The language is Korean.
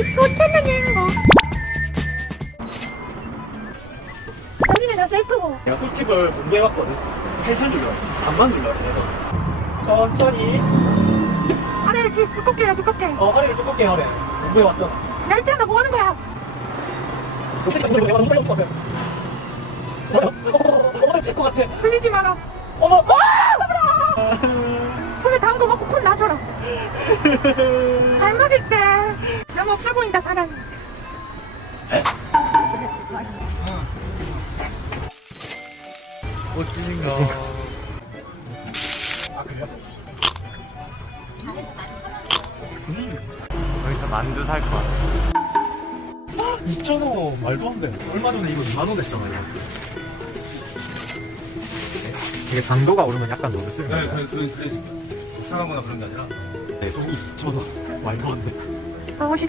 여기 좋잖아요. 여기는 다 셀프고. 내가 꿀팁을 공부해봤거든. 살살 눌러야 돼. 반만 눌러야 돼. 천천히. 아래 두- 두껍게 해, 두껍게. 어, 아래를 두껍게 하래. 공부해왔잖아. 날짜나 뭐 하는 거야? 어머, 칠것 같아. 흘리지 마라. 어머, 와! 손에 닿은 거 먹고 콘 놔줘라. 너무 없어 보인다, 사람이. 멋지신가. 아, 그래요? 여기서 만두 살 거야. 2,000원 말도 안 돼. 얼마 전에 이거 2만 원 했잖아요. 이게 당도가 오르면 약간 녹슬 네, 그래, 그래, 그래. 사랑하거나 그런 게 아니라. 네, 돈이 2,000원. 말도 안 돼. 아,